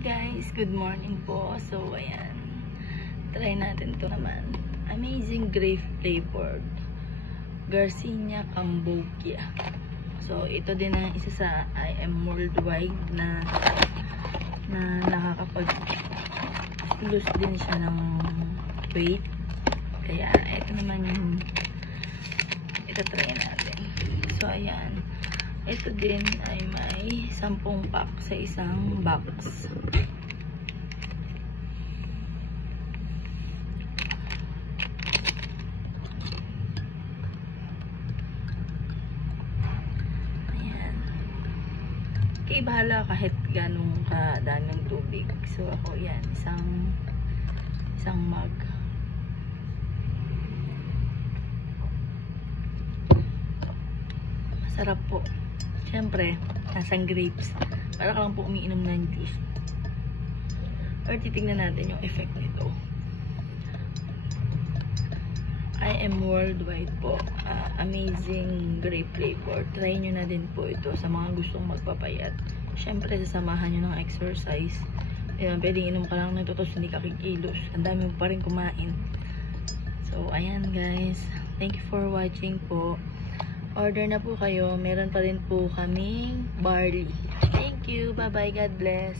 guys, good morning po. So ayan, try natin to naman. Amazing grape flavored Garcinia Cambogia. So ito din ang isa sa I am worldwide na nakakapag-lose din siya ng weight. Kaya ito naman yung ito try natin. So ayan, ito din ay may 10 pack sa isang box. Ayan. Okay, bahala kahit ganong kadaming tubig. So ako yan, isang mug. Masarap po. Siyempre, nasang grapes. Para ka lang po umiinom ng juice. Or titignan natin yung effect nito. I am worldwide po. Amazing grape flavor. Try nyo na din po ito sa mga gustong magpapayat. Siyempre, sasamahan nyo ng exercise. Pwedeng inom ka lang ng totos, hindi ka kikilos. Ang dami mo pa rin kumain. So, ayan guys. Thank you for watching po. Order na po kayo. Meron pa rin po kaming barley. Thank you. Bye-bye. God bless.